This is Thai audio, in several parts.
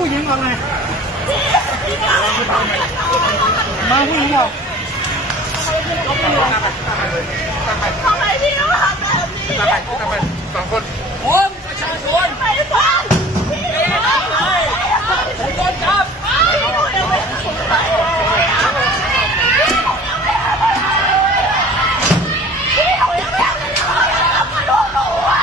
ทำไงมาผู้หญิงเหรอทำไมพี่ต้องทำแบบนี้ทำไมทำไมสองคนผมประชาชนไม่ฟังพี่ไม่ฟังผมโดนจับ พี่หนูยังไม่ทำอะไรเลยอะพี่หนูยังไม่ทำอะไรเลยอะมาดูหนูอะ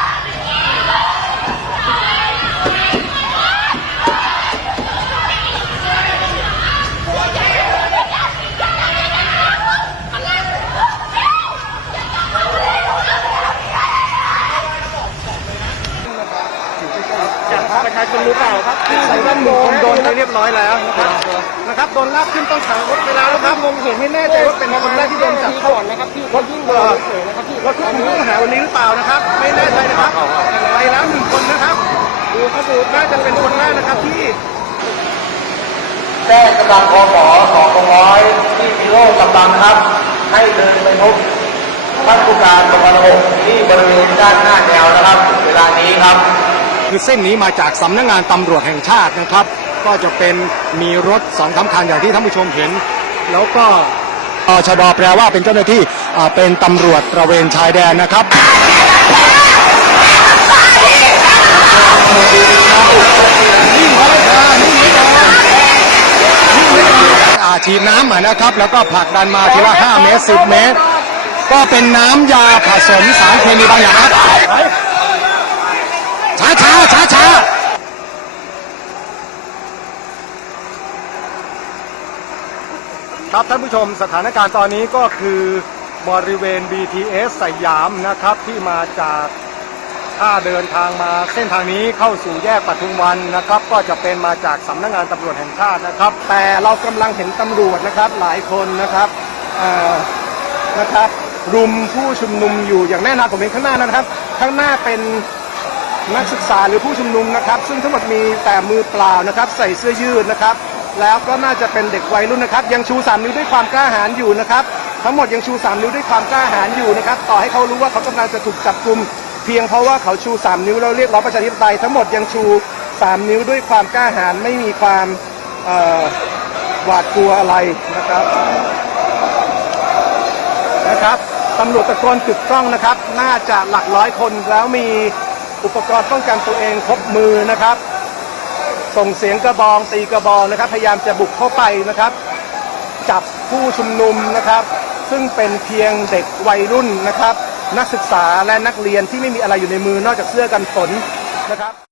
จาก ประชาชนรู้เปล่าครับใส่แว่นหนึ่งคนโดนไปเรียบร้อยแล้วนะครับนะครับโดนลากขึ้นต้องขังรถไปแล้วนะครับงงเห็นไม่แน่ใจว่าเป็นคนแรกที่โดนจับเข้าก่อนนะครับที่รถยิ่งเบอร์รถควบคุมผู้ต้องหาวันนี้หรือเปล่านะครับ ไม่แน่ใจนะครับไปแล้วหนึ่งคนนะครับดูเขาดูน่าจะเป็นคนแรกนะครับที่แจ้งกำลังพมสองร้อยที่พิโลกกำลังนะครับ ให้เดินไปพบท่านผู้การตำรวจที่บริเวณด้านหน้าแนวนะครับเวลานี้ครับ คือเส้นนี้มาจากสำนักงานตำรวจแห่งชาตินะครับ ก็จะเป็นมีรถสองสามคันอย่างที่ท่านผู้ชมเห็น แล้วก็อชดแปลว่าเป็นเจ้าหน้าที่เป็นตำรวจตระเวนชายแดนนะครับอาฉีดน้ำนะครับ แล้วก็ผลักดันมาทีละ 5 เมตร 10 เมตร ก็เป็นน้ำยาผสมสารเคมีบางอย่างครับช้าช้าช้าช้า ครับท่านผู้ชมสถานการณ์ตอนนี้ก็คือบริเวณ BTS สยามนะครับที่มาจากถ้าเดินทางมาเส้นทางนี้เข้าสู่แยกปทุมวันนะครับ ก็จะเป็นมาจากสำนักงานตำรวจแห่งชาตินะครับ แต่เรากำลังเห็นตำรวจนะครับหลายคนนะครับนะครับรุมผู้ชุมนุมอยู่อย่างแน่นอนผมเห็นข้างหน้านะครับ ข้างหน้าเป็นนักศึกษาหรือผู้ชุมนุมนะครับ ซึ่งทั้งหมดมีแต่มือเปล่านะครับ ใส่เสื้อยืดนะครับ แล้วก็น่าจะเป็นเด็กวัยรุ่นนะครับ ยังชูสามนิ้วด้วยความกล้าหาญอยู่นะครับ ทั้งหมดยังชูสามนิ้วด้วยความกล้าหาญอยู่นะครับ ต่อให้เขารู้ว่าเขากำลังจะถูกจับกลุ่มเพียงเพราะว่าเขาชูสามนิ้วแล้วเรียกร้องประชาธิปไตยทั้งหมดยังชูสามนิ้วด้วยความกล้าหาญไม่มีความหวาดกลัวอะไรนะครับนะครับตำรวจตะโกนตึกกล้องนะครับ น่าจะหลักร้อยคนแล้วมีอุปกรณ์ป้องกันตัวเองครบมือนะครับ ส่งเสียงกระบองตีกระบองนะครับ พยายามจะบุกเข้าไปนะครับ จับผู้ชุมนุมนะครับ ซึ่งเป็นเพียงเด็กวัยรุ่นนะครับ นักศึกษาและนักเรียนที่ไม่มีอะไรอยู่ในมือนอกจากเสื้อกันฝนนะครับ